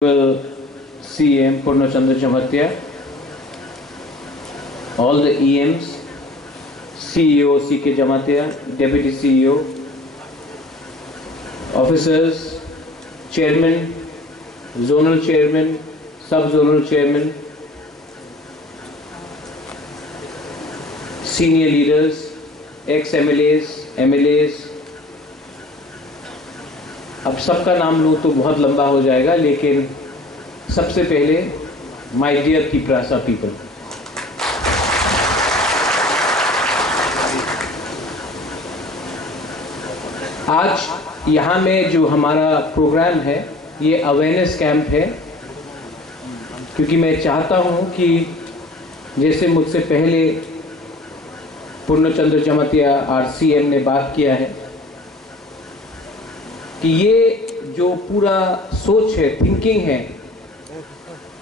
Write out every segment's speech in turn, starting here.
CM Purnachandra Chamatia, all the EMs, CEO CK Jamatia, Deputy CEO, officers, Chairman, Zonal Chairman, Sub-Zonal Chairman, Senior Leaders, ex-MLAs, MLAs, अब सबका नाम लूँ तो बहुत लंबा हो जाएगा, लेकिन सबसे पहले माय डियर तिपरासा पीपल, आज यहाँ में जो हमारा प्रोग्राम है ये अवेयरनेस कैंप है, क्योंकि मैं चाहता हूँ कि जैसे मुझसे पहले पूर्णचंद्र जमातिया RCM ने बात किया है कि ये जो पूरा सोच है, थिंकिंग है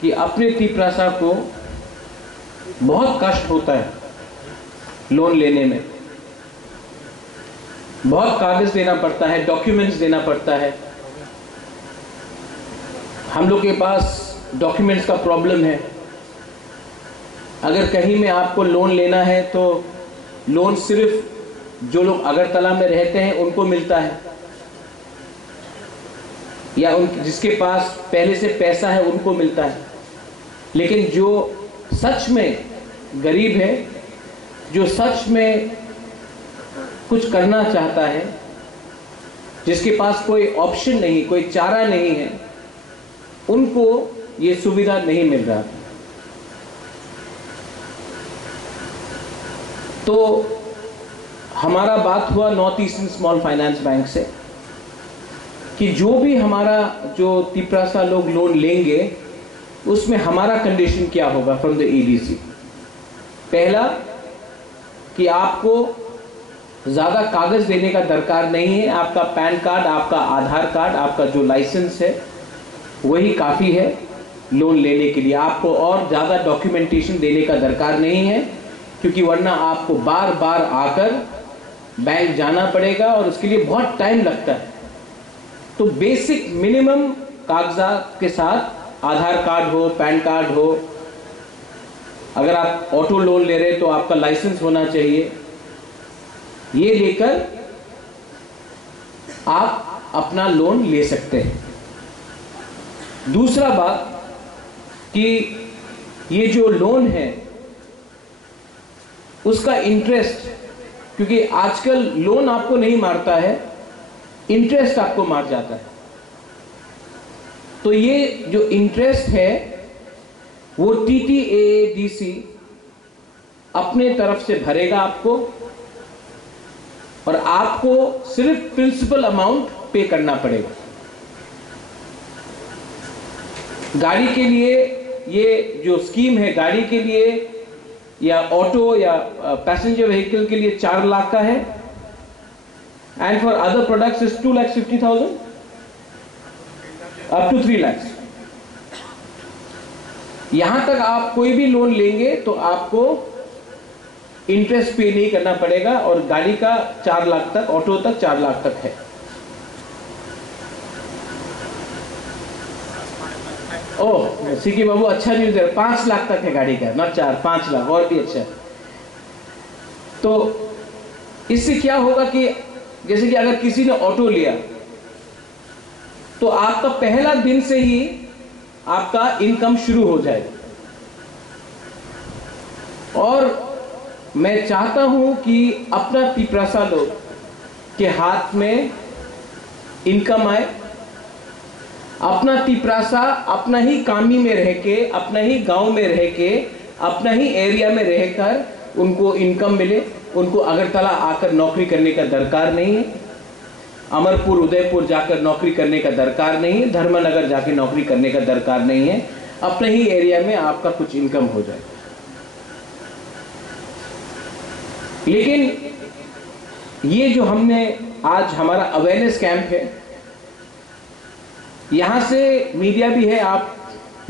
कि अपने तिपरासा को बहुत कष्ट होता है लोन लेने में, बहुत कागज देना पड़ता है, डॉक्यूमेंट्स देना पड़ता है। हम लोग के पास डॉक्यूमेंट्स का प्रॉब्लम है। अगर कहीं में आपको लोन लेना है तो लोन सिर्फ जो लोग अगरतला में रहते हैं उनको मिलता है, या उन जिसके पास पहले से पैसा है उनको मिलता है। लेकिन जो सच में गरीब है, जो सच में कुछ करना चाहता है, जिसके पास कोई ऑप्शन नहीं, कोई चारा नहीं है, उनको ये सुविधा नहीं मिल रहा। तो हमारा बात हुआ north Eastern Small Finance bank से कि जो भी हमारा जो तिपरासा लोग लोन लेंगे उसमें हमारा कंडीशन क्या होगा फ्रॉम द EDC। पहला कि आपको ज़्यादा कागज देने का दरकार नहीं है, आपका पैन कार्ड, आपका आधार कार्ड, आपका जो लाइसेंस है वही काफ़ी है लोन लेने के लिए। आपको और ज़्यादा डॉक्यूमेंटेशन देने का दरकार नहीं है, क्योंकि वरना आपको बार बार आकर बैंक जाना पड़ेगा और उसके लिए बहुत टाइम लगता है। तो बेसिक मिनिमम कागजात के साथ आधार कार्ड हो, पैन कार्ड हो, अगर आप ऑटो लोन ले रहे तो आपका लाइसेंस होना चाहिए, ये लेकर आप अपना लोन ले सकते हैं। दूसरा बात कि ये जो लोन है उसका इंटरेस्ट, क्योंकि आजकल लोन आपको नहीं मारता है, इंटरेस्ट आपको मार जाता है। तो ये जो इंटरेस्ट है वो TTAADC अपने तरफ से भरेगा आपको, और आपको सिर्फ प्रिंसिपल अमाउंट पे करना पड़ेगा। गाड़ी के लिए ये जो स्कीम है, गाड़ी के लिए या ऑटो या पैसेंजर व्हीकल के लिए 4 लाख का है, and for other products is 2,50,000 up to 3 lakhs। यहां तक आप कोई भी लोन लेंगे तो आपको इंटरेस्ट पे नहीं करना पड़ेगा, और गाड़ी का 4 लाख तक, ऑटो तक 4 लाख तक है। ओह सीके बाबू, अच्छा न्यूज़ है, 5 लाख तक है गाड़ी का, ना 4, 5 लाख, और भी अच्छा है। तो इससे क्या होगा कि जैसे कि अगर किसी ने ऑटो लिया तो आपका पहला दिन से ही आपका इनकम शुरू हो जाएगा। और मैं चाहता हूं कि अपना तिपरासा लोग के हाथ में इनकम आए, अपना तिपरासा अपना ही कामी में रह के, अपना ही गांव में रह के, अपना ही एरिया में रहकर उनको इनकम मिले। उनको अगरतला आकर नौकरी करने का दरकार नहीं है, अमरपुर उदयपुर जाकर नौकरी करने का दरकार नहीं है, धर्मनगर जाकर नौकरी करने का दरकार नहीं है। अपने ही एरिया में आपका कुछ इनकम हो जाए। लेकिन ये जो हमने आज हमारा अवेयरनेस कैंप है, यहां से मीडिया भी है, आप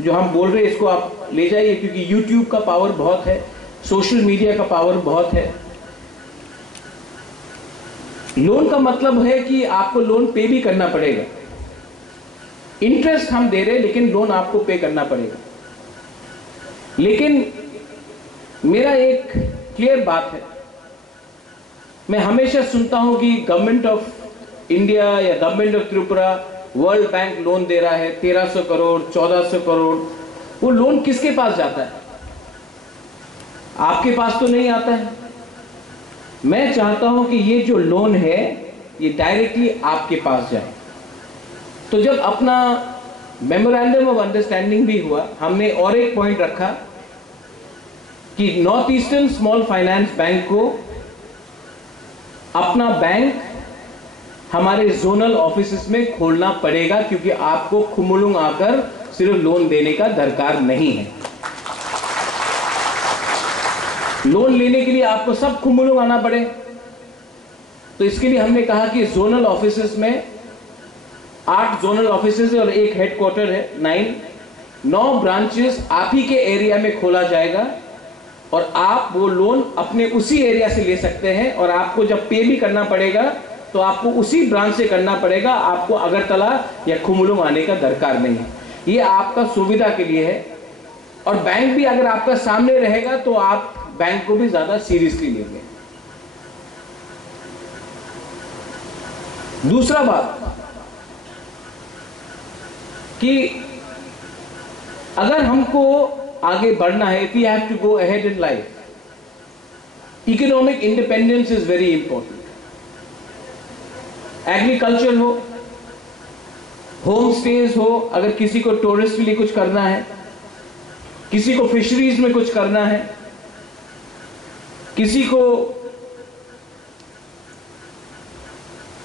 जो हम बोल रहे हैं इसको आप ले जाइए, क्योंकि YouTube का पावर बहुत है, सोशल मीडिया का पावर बहुत है। लोन का मतलब है कि आपको लोन पे भी करना पड़ेगा। इंटरेस्ट हम दे रहे, लेकिन लोन आपको पे करना पड़ेगा। लेकिन मेरा एक क्लियर बात है, मैं हमेशा सुनता हूं कि गवर्नमेंट ऑफ इंडिया या government of Tripura world bank loan दे रहा है 1300 करोड़ 1400 करोड़। वो लोन किसके पास जाता है? आपके पास तो नहीं आता है। मैं चाहता हूं कि ये जो लोन है ये डायरेक्टली आपके पास जाए। तो जब अपना मेमोरेंडम ऑफ अंडरस्टैंडिंग भी हुआ, हमने और एक पॉइंट रखा कि north Eastern Small Finance bank को अपना बैंक हमारे जोनल ऑफिसेस में खोलना पड़ेगा, क्योंकि आपको खुमुलुंग आकर सिर्फ लोन देने का दरकार नहीं है। लोन लेने के लिए आपको सब खुमुलुंग आना पड़े। तो इसके लिए हमने कहा कि जोनल ऑफिसेस में 8 जोनल ऑफिसेस और एक हेडक्वार्टर है, 9 ब्रांचेस आप ही के एरिया में खोला जाएगा और आप वो लोन अपने उसी एरिया से ले सकते हैं। और आपको जब पे भी करना पड़ेगा तो आपको उसी ब्रांच से करना पड़ेगा, आपको अगरतला या खुमुलुंग आने का दरकार नहीं है। ये आपका सुविधा के लिए है। और बैंक भी अगर आपका सामने रहेगा तो आप बैंक को भी ज्यादा सीरियसली लेंगे। दूसरा बात कि अगर हमको आगे बढ़ना है, if we have to go ahead in life, economic independence is very important. Agriculture हो, होम स्टेज हो, अगर किसी को टूरिस्ट के लिए कुछ करना है, किसी को फिशरीज में कुछ करना है, किसी को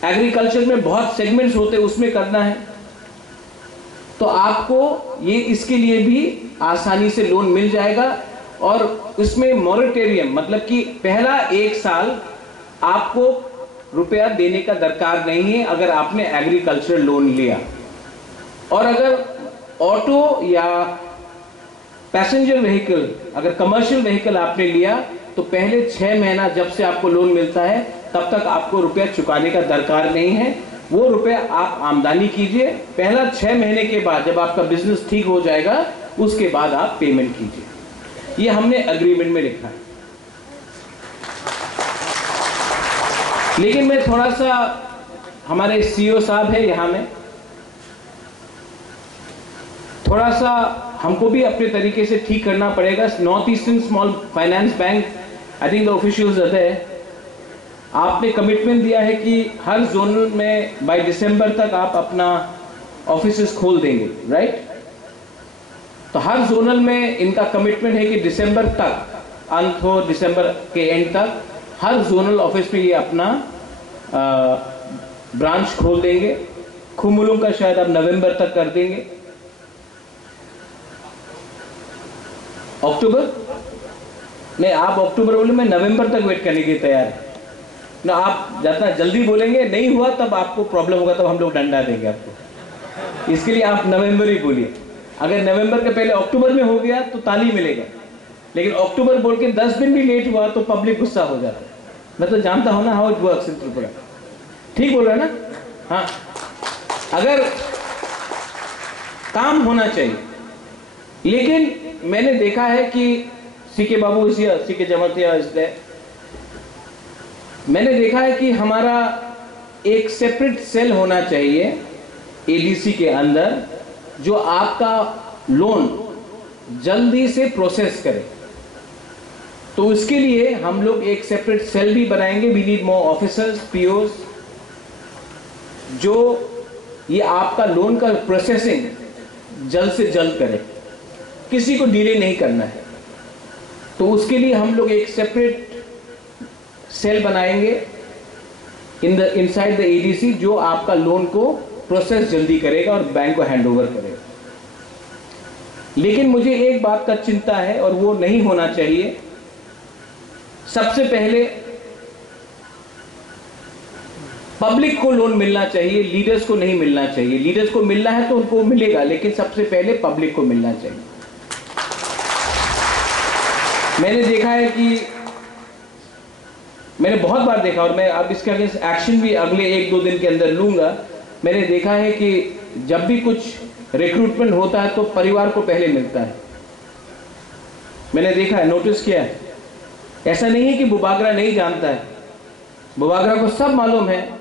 एग्रीकल्चर में बहुत सेगमेंट्स होते हैं उसमें करना है, तो आपको ये इसके लिए भी आसानी से लोन मिल जाएगा। और उसमें मॉरेटोरियम मतलब कि पहला 1 साल आपको रुपया देने का दरकार नहीं है अगर आपने एग्रीकल्चर लोन लिया। और अगर ऑटो या पैसेंजर व्हीकल, अगर कमर्शियल व्हीकल आपने लिया तो पहले 6 महीना जब से आपको लोन मिलता है तब तक आपको रुपया चुकाने का दरकार नहीं है। वो रुपया आप आमदनी कीजिए, पहला 6 महीने के बाद जब आपका बिजनेस ठीक हो जाएगा उसके बाद आप पेमेंट कीजिए। ये हमने एग्रीमेंट में लिखा है। लेकिन मैं थोड़ा सा, हमारे सीईओ साहब है यहाँ में, थोड़ा सा हमको भी अपने तरीके से ठीक करना पड़ेगा। North Eastern Small Finance bank, I think the officials है, आपने कमिटमेंट दिया है कि हर जोन में बाय दिसंबर तक आप अपना ऑफिसेस खोल देंगे, राइट? तो हर जोनल में इनका कमिटमेंट है कि दिसंबर तक, अंत हो दिसंबर के एंड तक, हर जोनल ऑफिस में ये अपना ब्रांच खोल देंगे। खुमुलुंग का शायद अब नवंबर तक कर देंगे। अक्टूबर नहीं, आप अक्टूबर बोले, मैं नवंबर तक वेट करने के तैयार है ना। आप जितना जल्दी बोलेंगे नहीं हुआ तब आपको प्रॉब्लम होगा, तब हम लोग डंडा देंगे आपको। इसके लिए आप नवंबर ही बोलिए। अगर नवंबर के पहले अक्टूबर में हो गया तो ताली मिलेगा, लेकिन अक्टूबर बोल के 10 दिन भी लेट हुआ तो पब्लिक गुस्सा हो जाता है। मैं तो जानता हूं ना how it works in Tripura. ठीक बोल रहा है ना? हाँ, अगर काम होना चाहिए। लेकिन मैंने देखा है कि सीके बाबू सीके जमतिया, इसलिए मैंने देखा है कि हमारा एक सेपरेट सेल होना चाहिए एडीसी के अंदर, जो आपका लोन जल्दी से प्रोसेस करे। तो उसके लिए हम लोग एक सेपरेट सेल भी बनाएंगे। We need more officers, POs, जो ये आपका लोन का प्रोसेसिंग जल्द से जल्द करे, किसी को डिले नहीं करना है। तो उसके लिए हम लोग एक सेपरेट सेल बनाएंगे इनसाइड द एडीसी, जो आपका लोन को प्रोसेस जल्दी करेगा और बैंक को हैंडओवर करेगा। लेकिन मुझे एक बात का चिंता है और वो नहीं होना चाहिए। सबसे पहले पब्लिक को लोन मिलना चाहिए, लीडर्स को नहीं मिलना चाहिए। लीडर्स को मिलना है तो उनको मिलेगा, लेकिन सबसे पहले पब्लिक को मिलना चाहिए। मैंने देखा है कि मैंने बहुत बार देखा, और मैं अब इसके अगेंस्ट एक्शन भी अगले 1-2 दिन के अंदर लूंगा। मैंने देखा है कि जब भी कुछ रिक्रूटमेंट होता है तो परिवार को पहले मिलता है। मैंने देखा है, नोटिस किया है। ऐसा नहीं है कि बुबागरा नहीं जानता है, बुबागरा को सब मालूम है।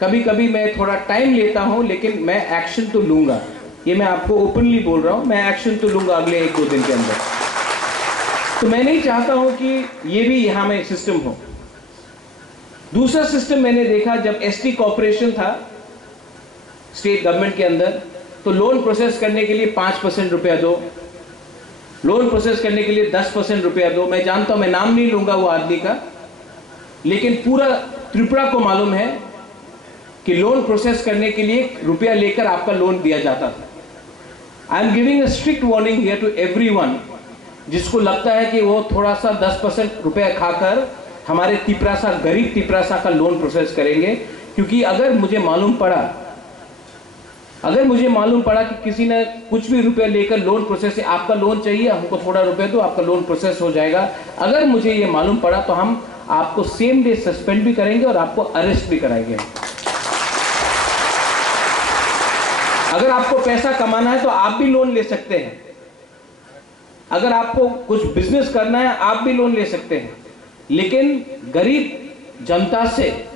कभी कभी मैं थोड़ा टाइम लेता हूं, लेकिन मैं एक्शन तो लूंगा। ये मैं आपको ओपनली बोल रहा हूं, मैं एक्शन तो लूंगा अगले 1-2 दिन के अंदर। तो मैं नहीं चाहता हूं कि ये भी यहां में सिस्टम हो। दूसरा सिस्टम मैंने देखा, जब एसटी कॉर्पोरेशन था स्टेट गवर्नमेंट के अंदर, तो लोन प्रोसेस करने के लिए 5% रुपया दो, लोन प्रोसेस करने के लिए 10% रुपया दो। मैं जानता हूं, मैं नाम नहीं लूंगा वो आदमी का, लेकिन पूरा त्रिपुरा को मालूम है कि लोन प्रोसेस करने के लिए रुपया लेकर आपका लोन दिया जाता था। I am giving a strict warning here to everyone, जिसको लगता है कि वो थोड़ा सा 10% रुपया खाकर हमारे तिपरासा, गरीब तिपरासा का लोन प्रोसेस करेंगे। क्योंकि अगर मुझे मालूम पड़ा कि किसी ने कुछ भी रुपया लेकर लोन प्रोसेस से, आपका लोन चाहिए, हमको थोड़ा रुपया दो, आपका लोन प्रोसेस हो जाएगा, अगर मुझे ये मालूम पड़ा तो हम आपको सेम डे सस्पेंड भी करेंगे और आपको अरेस्ट भी कराएंगे। अगर आपको पैसा कमाना है तो आप भी लोन ले सकते हैं, अगर आपको कुछ बिजनेस करना है आप भी लोन ले सकते हैं, लेकिन गरीब जनता से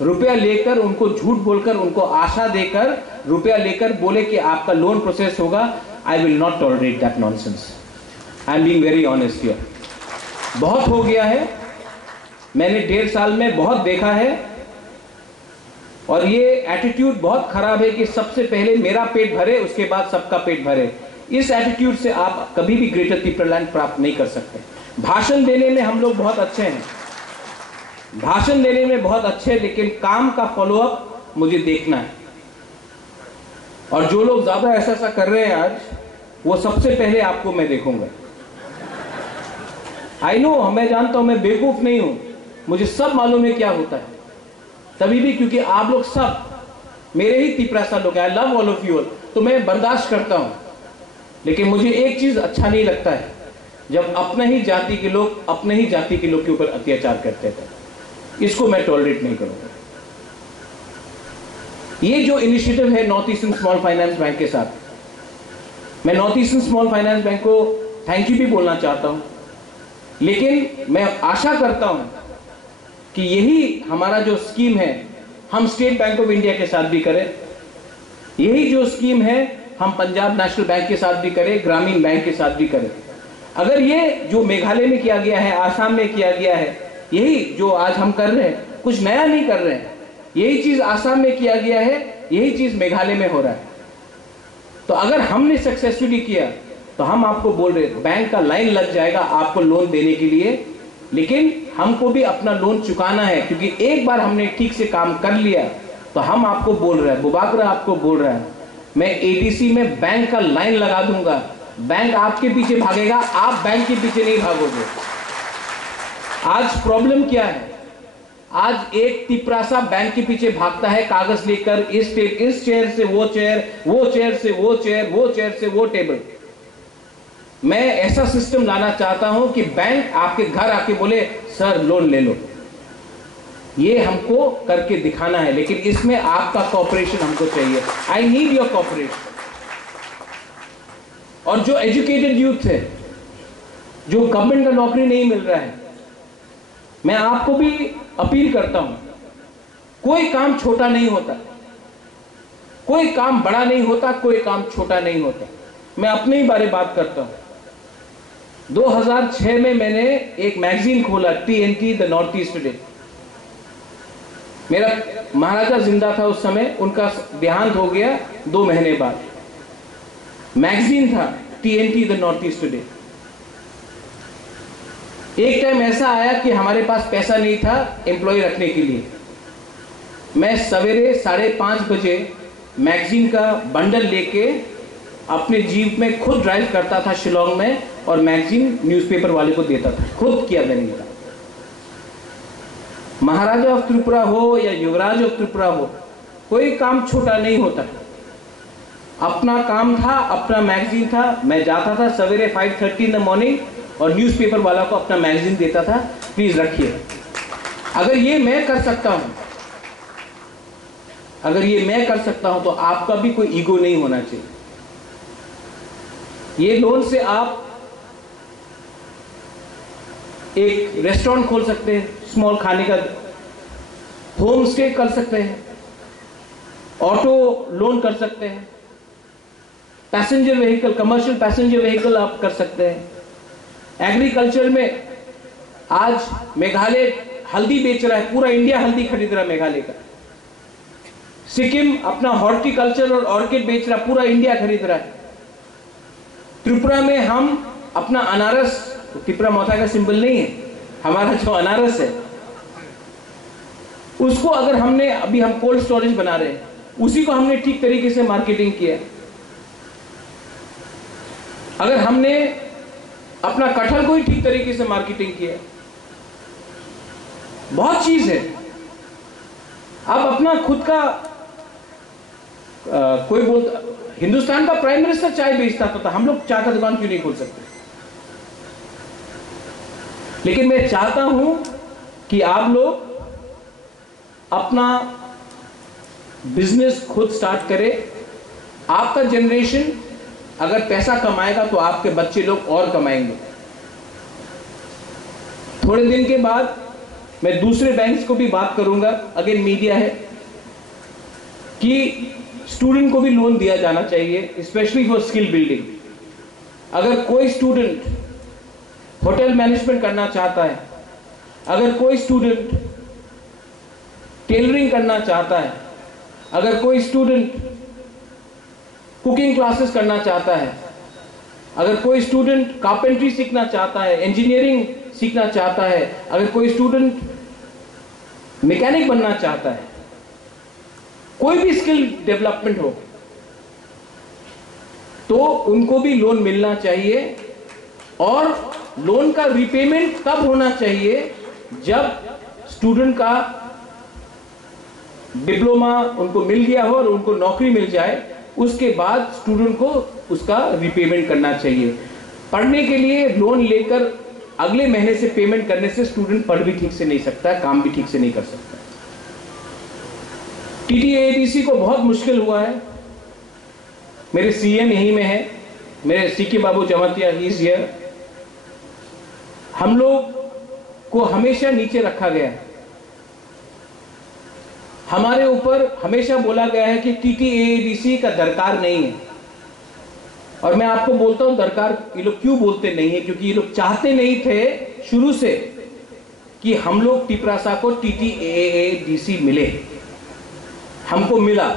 रुपया लेकर, उनको झूठ बोलकर, उनको आशा देकर रुपया लेकर बोले कि आपका लोन प्रोसेस होगा, I will not tolerate that nonsense. I am being very honest here. बहुत हो गया है, मैंने 1.5 साल में बहुत देखा है, और ये एटीट्यूड बहुत खराब है कि सबसे पहले मेरा पेट भरे, उसके बाद सबका पेट भरे। इस एटीट्यूड से आप कभी भी ग्रेटर तिपरालैंड प्राप्त नहीं कर सकते। भाषण देने में हम लोग बहुत अच्छे हैं, भाषण देने में बहुत अच्छे, लेकिन काम का फॉलोअप मुझे देखना है। और जो लोग ज्यादा ऐसा कर रहे हैं आज, वो सबसे पहले आपको मैं देखूंगा। आई नो, मैं जानता हूं, मैं बेवकूफ नहीं हूं, मुझे सब मालूम है क्या होता है। तभी भी क्योंकि आप लोग सब मेरे ही तिपरासा लोग हैं, I love all of you, तो मैं बर्दाश्त करता हूं। लेकिन मुझे एक चीज अच्छा नहीं लगता है, जब अपने ही जाति के लोग के ऊपर अत्याचार करते थे। इसको मैं टॉलरेट नहीं करूंगा। ये जो इनिशिएटिव है north Eastern Small Finance bank के साथ, मैं north Eastern Small Finance bank को थैंक यू भी बोलना चाहता हूं, लेकिन मैं आशा करता हूं कि यही हमारा जो स्कीम है हम स्टेट बैंक ऑफ इंडिया के साथ भी करें, यही जो स्कीम है हम पंजाब नेशनल बैंक के साथ भी करें, ग्रामीण बैंक के साथ भी करें। अगर ये जो मेघालय में किया गया है, आसाम में किया गया है, यही जो आज हम कर रहे हैं, कुछ नया नहीं कर रहे हैं, यही चीज आसाम में किया गया है, यही चीज मेघालय में हो रहा है। तो अगर हमने सक्सेसफुली किया तो हम आपको बोल रहे हैं, बैंक का लाइन लग जाएगा आपको लोन देने के लिए, लेकिन हमको भी अपना लोन चुकाना है। क्योंकि एक बार हमने ठीक से काम कर लिया तो हम आपको बोल रहे हैं, बुबागरा आपको बोल रहा है, मैं एडीसी में बैंक का लाइन लगा दूंगा, बैंक आपके पीछे भागेगा, आप बैंक के पीछे नहीं भागोगे। आज प्रॉब्लम क्या है, आज एक तिपरासा बैंक के पीछे भागता है कागज लेकर, इस चेयर से वो चेयर, वो चेयर से वो चेयर, वो चेयर से वो टेबल। मैं ऐसा सिस्टम लाना चाहता हूं कि बैंक आपके घर आके बोले सर लोन ले लो। ये हमको करके दिखाना है, लेकिन इसमें आपका कोऑपरेशन हमको चाहिए। I need your cooperation. और जो एजुकेटेड यूथ है, जो गवर्नमेंट का नौकरी नहीं मिल रहा है, मैं आपको भी अपील करता हूं, कोई काम छोटा नहीं होता, कोई काम बड़ा नहीं होता, कोई काम छोटा नहीं होता। मैं अपने ही बारे बात करता हूं। 2006 में मैंने एक मैगजीन खोला, TNT the north east day. मेरा महाराजा जिंदा था उस समय, उनका देहांत हो गया 2 महीने बाद। मैगजीन था TNT the north east day. एक टाइम ऐसा आया कि हमारे पास पैसा नहीं था एम्प्लॉय रखने के लिए। मैं सवेरे 5:30 बजे मैगजीन का बंडल लेके अपने जीप में खुद ड्राइव करता था शिलोंग में, और मैगजीन न्यूज़पेपर वाले को देता था। खुद किया मैंने। महाराजा ऑफ त्रिपुरा हो या युवराज ऑफ त्रिपुरा हो, कोई काम छोटा नहीं होता। अपना काम था, अपना मैगजीन था, मैं जाता था सवेरे 5:30 इन द मॉर्निंग और न्यूज़पेपर वाला को अपना मैगजीन देता था, प्लीज रखिए। अगर ये मैं कर सकता हूं, अगर ये मैं कर सकता हूं तो आपका भी कोई ईगो नहीं होना चाहिए। ये लोन से आप एक रेस्टोरेंट खोल सकते हैं, स्मॉल खाने का, होम स्टे कर सकते हैं, ऑटो लोन कर सकते हैं, passenger vehicle, commercial passenger vehicle आप कर सकते हैं। एग्रीकल्चर में आज मेघालय हल्दी बेच रहा है, पूरा इंडिया हल्दी खरीद रहा है मेघालय का। सिक्किम अपना हॉर्टिकल्चर और ऑर्किड बेच रहा है, पूरा इंडिया खरीद रहा है। त्रिपुरा में हम अपना अनारस, त्रिपुरा माता का सिंबल नहीं है, हमारा जो अनारस है उसको अगर हमने, अभी हम कोल्ड स्टोरेज बना रहे हैं, उसी को हमने ठीक तरीके से मार्केटिंग किया। अगर हमने अपना कटहल को ही ठीक तरीके से मार्केटिंग किया, बहुत चीज है। अब अपना खुद का कोई बोलता, हिंदुस्तान का प्राइम मिनिस्टर चाय बेचता था, हम लोग चाय का दुकान क्यों नहीं खोल सकते? लेकिन मैं चाहता हूं कि आप लोग अपना बिजनेस खुद स्टार्ट करें। आपका जनरेशन अगर पैसा कमाएगा तो आपके बच्चे लोग और कमाएंगे। थोड़े दिन के बाद मैं दूसरे बैंक्स को भी बात करूंगा, अगेन मीडिया है, कि स्टूडेंट को भी लोन दिया जाना चाहिए, स्पेशली फॉर स्किल बिल्डिंग। अगर कोई स्टूडेंट होटल मैनेजमेंट करना चाहता है, अगर कोई स्टूडेंट टेलरिंग करना चाहता है, अगर कोई स्टूडेंट कुकिंग क्लासेस करना चाहता है, अगर कोई स्टूडेंट कारपेंट्री सीखना चाहता है, इंजीनियरिंग सीखना चाहता है, अगर कोई स्टूडेंट मैकेनिक बनना चाहता है, कोई भी स्किल डेवलपमेंट हो, तो उनको भी लोन मिलना चाहिए। और लोन का रीपेमेंट तब होना चाहिए जब स्टूडेंट का डिप्लोमा उनको मिल गया हो और उनको नौकरी मिल जाए, उसके बाद स्टूडेंट को उसका रीपेमेंट करना चाहिए। पढ़ने के लिए लोन लेकर अगले महीने से पेमेंट करने से स्टूडेंट पढ़ भी ठीक से नहीं सकता, काम भी ठीक से नहीं कर सकता। टीटीएडीसी को बहुत मुश्किल हुआ है। मेरे सीएम यहीं में है, मेरे CK Babu Jamatia, he is here. हम लोग को हमेशा नीचे रखा गया है, हमारे ऊपर हमेशा बोला गया है कि टीटीएडीसी का दरकार नहीं है। और मैं आपको बोलता हूं दरकार ये लोग क्यों बोलते नहीं है, क्योंकि ये लोग चाहते नहीं थे शुरू से कि हम लोग टिपरासा को टीटीएडीसी मिले, हमको मिला।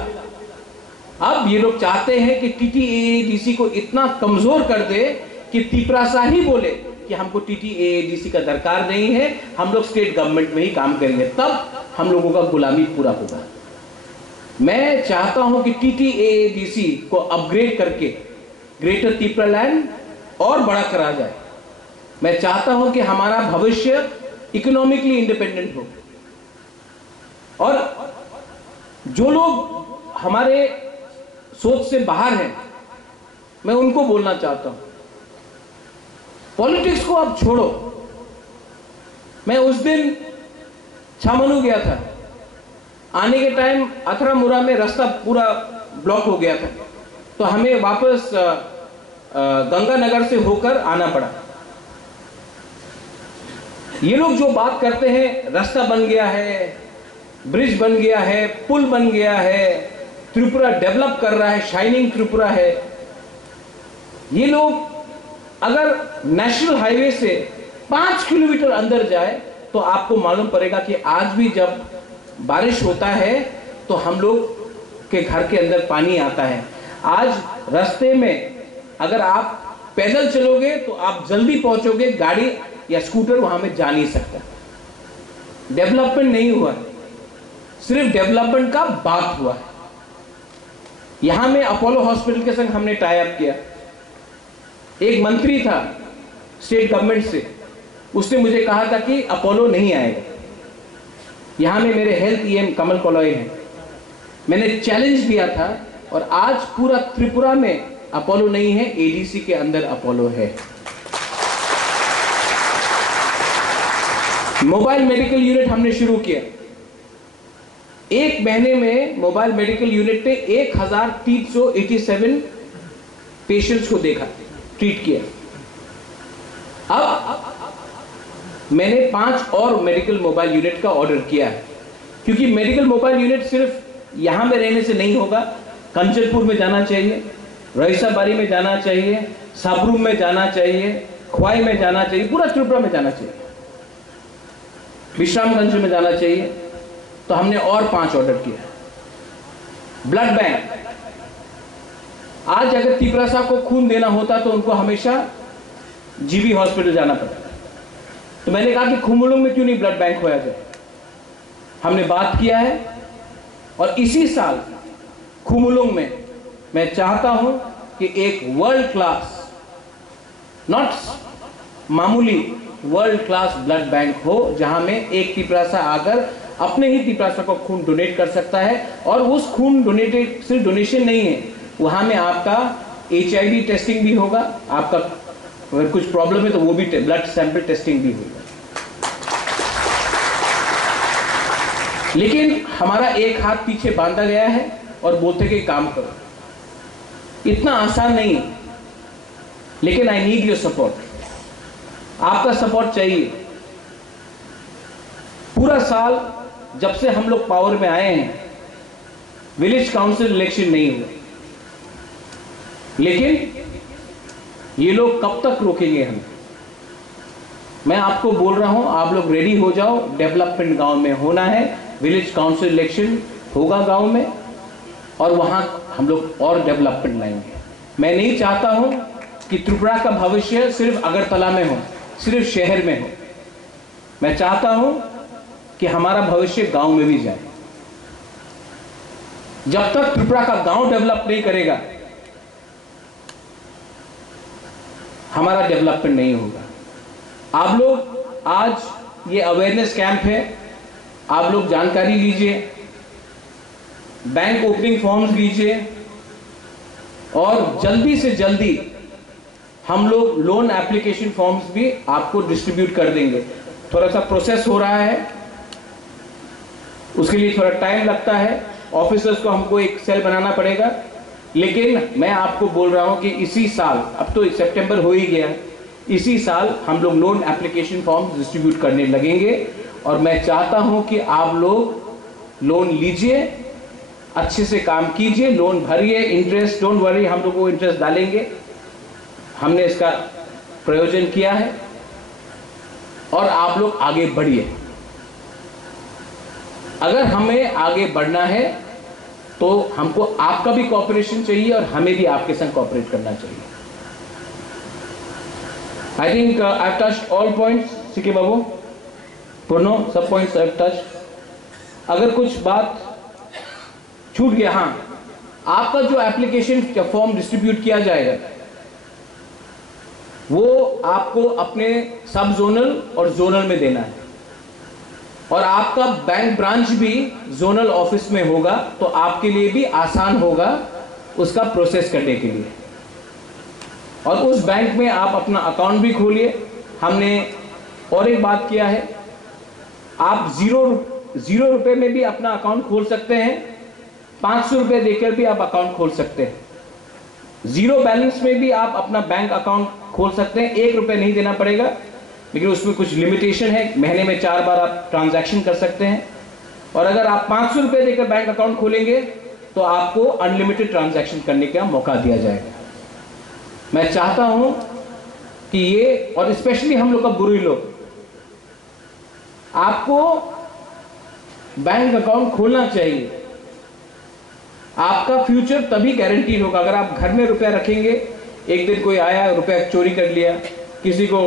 अब ये लोग चाहते हैं कि टीटीएडीसी को इतना कमजोर कर दे कि तिपरासा ही बोले कि हमको टीटीएडीसी का दरकार नहीं है, हम लोग स्टेट गवर्नमेंट में ही काम करेंगे, तब हम लोगों का गुलामी पूरा होगा। मैं चाहता हूं कि टीटीएडीसी को अपग्रेड करके ग्रेटर तिपरालैंड और बड़ा करा जाए। मैं चाहता हूं कि हमारा भविष्य इकोनॉमिकली इंडिपेंडेंट हो। और जो लोग हमारे सोच से बाहर हैं, मैं उनको बोलना चाहता हूं, पॉलिटिक्स को अब छोड़ो। मैं उस दिन छामनू गया था, आने के टाइम अथरामुरा में रास्ता पूरा ब्लॉक हो गया था, तो हमें वापस गंगानगर से होकर आना पड़ा। ये लोग जो बात करते हैं, रास्ता बन गया है, ब्रिज बन गया है, पुल बन गया है, त्रिपुरा डेवलप कर रहा है, शाइनिंग त्रिपुरा है, ये लोग अगर नेशनल हाईवे से 5 किलोमीटर अंदर जाए तो आपको मालूम पड़ेगा कि आज भी जब बारिश होता है तो हम लोग के घर के अंदर पानी आता है। आज रास्ते में अगर आप पैदल चलोगे तो आप जल्दी पहुंचोगे, गाड़ी या स्कूटर वहां में जा नहीं सकता। डेवलपमेंट नहीं हुआ, सिर्फ डेवलपमेंट का बात हुआ है। यहां में अपोलो हॉस्पिटल के संग हमने टाई अप किया। एक मंत्री था स्टेट गवर्नमेंट से, उसने मुझे कहा था कि अपोलो नहीं आएगा। यहां में मेरे हेल्थ ईएम कमल कॉलोई हैं, मैंने चैलेंज दिया था और आज पूरा त्रिपुरा में अपोलो नहीं है, एडीसी के अंदर अपोलो है। मोबाइल मेडिकल यूनिट हमने शुरू किया। एक महीने में मोबाइल मेडिकल यूनिट ने 1387 पेशेंट्स को देखा, ट्रीट किया। अब मैंने 5 और मेडिकल मोबाइल यूनिट का ऑर्डर किया है, क्योंकि मेडिकल मोबाइल यूनिट सिर्फ यहां में रहने से नहीं होगा, कंचनपुर में जाना चाहिए, रईसाबाड़ी में जाना चाहिए, साबरूम में जाना चाहिए, ख्वाई में जाना चाहिए, पूरा त्रिपुरा में जाना चाहिए, विश्रामगंज में जाना चाहिए। तो हमने और 5 ऑर्डर किया। ब्लड बैंक, आज अगर तिपरासा को खून देना होता तो उनको हमेशा जीबी हॉस्पिटल जाना पड़ता। तो मैंने कहा कि खुमुलुंग में क्यों नहीं ब्लड बैंक खोया जाए। हमने बात किया है और इसी साल खुमुलुंग में मैं चाहता हूं कि एक वर्ल्ड क्लास, नॉट मामूली, वर्ल्ड क्लास ब्लड बैंक हो, जहां में एक तिपरासा आकर अपने ही तिपरासा को खून डोनेट कर सकता है। और उस खून डोनेटेड सिर्फ डोनेशन नहीं है, वहां में आपका HIV टेस्टिंग भी होगा, आपका अगर कुछ प्रॉब्लम है तो वो भी ब्लड सैंपल टेस्टिंग भी होगा। लेकिन हमारा एक हाथ पीछे बांधा गया है और बोलते कि काम करो। इतना आसान नहीं है, लेकिन आई नीड योर सपोर्ट। आपका सपोर्ट चाहिए। पूरा साल जब से हम लोग पावर में आए हैं, विलेज काउंसिल इलेक्शन नहीं हुआ, लेकिन ये लोग कब तक रोकेंगे हमें? मैं आपको बोल रहा हूं, आप लोग रेडी हो जाओ। डेवलपमेंट गांव में होना है, विलेज काउंसिल इलेक्शन होगा गांव में, और वहां हम लोग और डेवलपमेंट लाएंगे। मैं नहीं चाहता हूं कि त्रिपुरा का भविष्य सिर्फ अगरतला में हो, सिर्फ शहर में हो। मैं चाहता हूं कि हमारा भविष्य गांव में भी जाए। जब तक त्रिपुरा का गांव डेवलप नहीं करेगा, हमारा डेवलपमेंट नहीं होगा। आप लोग आज ये अवेयरनेस कैंप है, आप लोग जानकारी लीजिए, बैंक ओपनिंग फॉर्म्स लीजिए, और जल्दी से जल्दी हम लोग लोन एप्लीकेशन फॉर्म्स भी आपको डिस्ट्रीब्यूट कर देंगे। थोड़ा सा प्रोसेस हो रहा है, उसके लिए थोड़ा टाइम लगता है, ऑफिसर्स को हमको एक सेल बनाना पड़ेगा। लेकिन मैं आपको बोल रहा हूं कि इसी साल, अब तो सितंबर हो ही गया, इसी साल हम लोग लोन एप्लीकेशन फॉर्म डिस्ट्रीब्यूट करने लगेंगे। और मैं चाहता हूं कि आप लोग लोन लीजिए, अच्छे से काम कीजिए, लोन भरिए, इंटरेस्ट डोंट वरी, हम लोग वो इंटरेस्ट डालेंगे। हमने इसका प्रयोजन किया है, और आप लोग आगे बढ़िए। अगर हमें आगे बढ़ना है तो हमको आपका भी कोऑपरेशन चाहिए और हमें भी आपके संग कोऑपरेट करना चाहिए। I think I have touched all points. CK Babu, Purno, सब पॉइंट्स आई हैव टच्ड। अगर कुछ बात छूट गया, हाँ, आपका जो एप्लीकेशन फॉर्म डिस्ट्रीब्यूट किया जाएगा वो आपको अपने सब जोनल और जोनल में देना है, और आपका बैंक ब्रांच भी जोनल ऑफिस में होगा, तो आपके लिए भी आसान होगा उसका प्रोसेस करने के लिए। और उस बैंक में आप अपना अकाउंट भी खोलिए। हमने और एक बात किया है, आप जीरो रुपए में भी अपना अकाउंट खोल सकते हैं, 500 रुपए देकर भी आप अकाउंट खोल सकते हैं, जीरो बैलेंस में भी आप अपना बैंक अकाउंट खोल सकते हैं। 1 रुपए नहीं देना पड़ेगा, लेकिन उसमें कुछ लिमिटेशन है, महीने में 4 बार आप ट्रांजैक्शन कर सकते हैं। और अगर आप 500 रुपए देकर बैंक अकाउंट खोलेंगे तो आपको अनलिमिटेड ट्रांजैक्शन करने का मौका दिया जाएगा। मैं चाहता हूं कि ये, और स्पेशली हम लोग का बुरी लोग, आपको बैंक अकाउंट खोलना चाहिए। आपका फ्यूचर तभी गारंटीड होगा। अगर आप घर में रुपया रखेंगे, एक दिन कोई आया, रुपया चोरी कर लिया, किसी को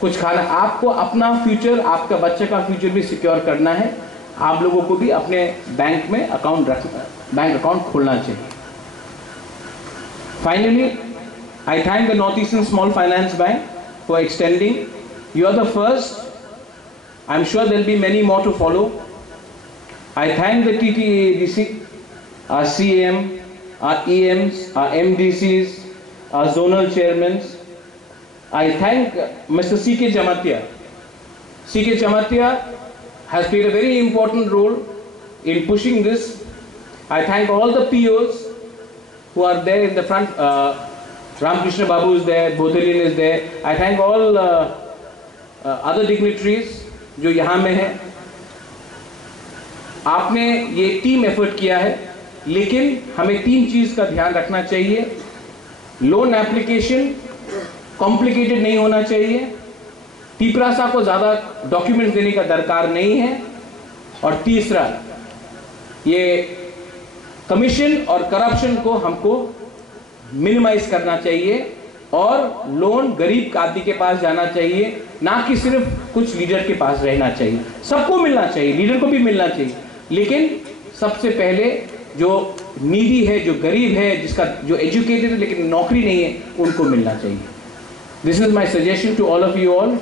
कुछ खाना, आपको अपना फ्यूचर, आपका बच्चे का फ्यूचर भी सिक्योर करना है। आप लोगों को भी अपने बैंक में अकाउंट रखना, बैंक अकाउंट खोलना चाहिए। Finally, I thank the North Eastern Small Finance Bank for extending. You are the first, I am sure there will be many more to follow. I thank the TTADC, our CM, our EMs, our MDCs, our zonal chairmen. I thank Mr. C.K. Jamatia. C.K. Jamatia has played a very important role in pushing this. I thank all the POs who are there in the front. Ramakrishna Babu is there, Bodhilin is there. I thank all other dignitaries जो यहाँ में हैं. आपने ये team effort किया है, लेकिन हमें 3 चीज़ का ध्यान रखना चाहिए. लोन एप्लीकेशन कॉम्प्लिकेटेड नहीं होना चाहिए, तीपरासा को ज़्यादा डॉक्यूमेंट्स देने का दरकार नहीं है, और तीसरा ये कमीशन और करप्शन को हमको मिनिमाइज करना चाहिए, और लोन गरीब आदमी के पास जाना चाहिए, ना कि सिर्फ कुछ लीडर के पास रहना चाहिए. सबको मिलना चाहिए, लीडर को भी मिलना चाहिए, लेकिन सबसे पहले जो नीडी है, जो गरीब है, जिसका जो एजुकेटेड है लेकिन नौकरी नहीं है, उनको मिलना चाहिए. This is my suggestion to all of you all.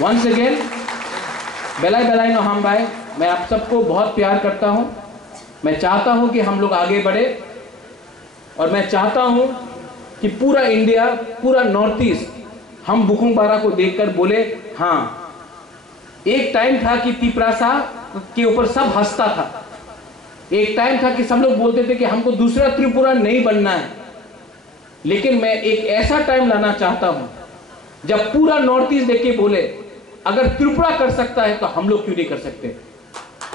Once again बेलाई बेलाई नो हम भाई, मैं आप सबको बहुत प्यार करता हूं. मैं चाहता हूं कि हम लोग आगे बढ़े, और मैं चाहता हूं कि पूरा इंडिया, पूरा नॉर्थ ईस्ट हम बुकुंगबारा को देखकर बोले, हाँ एक टाइम था कि तीपरासा के ऊपर सब हंसता था. एक टाइम था कि सब लोग बोलते थे कि हमको दूसरा त्रिपुरा नहीं बनना है. लेकिन मैं एक ऐसा टाइम लाना चाहता हूं जब पूरा नॉर्थ ईस्ट देख के बोले, अगर त्रिपुरा कर सकता है तो हम लोग क्यों नहीं कर सकते.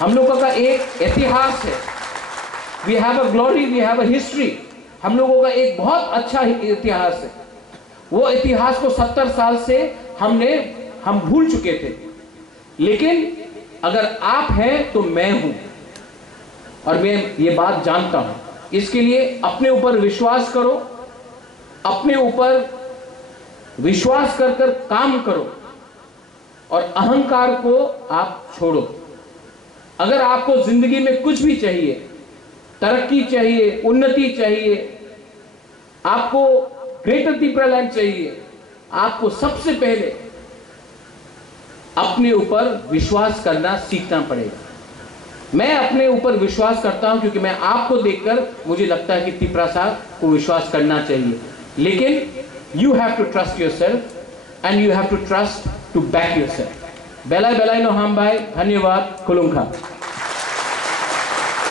हम लोगों का एक इतिहास है, we have a glory, we have a history. हम लोगों का एक बहुत अच्छा इतिहास है. वो इतिहास को 70 साल से हम भूल चुके थे. लेकिन अगर आप हैं तो मैं हूं, और मैं ये बात जानता हूं. इसके लिए अपने ऊपर विश्वास करो, अपने ऊपर विश्वास कर कर काम करो, और अहंकार को आप छोड़ो. अगर आपको जिंदगी में कुछ भी चाहिए, तरक्की चाहिए, उन्नति चाहिए, आपको ग्रेटर त्रिपुरा लैंड चाहिए, आपको सबसे पहले अपने ऊपर विश्वास करना सीखना पड़ेगा. मैं अपने ऊपर विश्वास करता हूं क्योंकि मैं आपको देखकर मुझे लगता है कि त्रिपुरा को विश्वास करना चाहिए. लेकिन you have to trust yourself, and you have to trust to back yourself. बेलाई बेलाई नो हम भाई, धन्यवाद. खुलुमखा.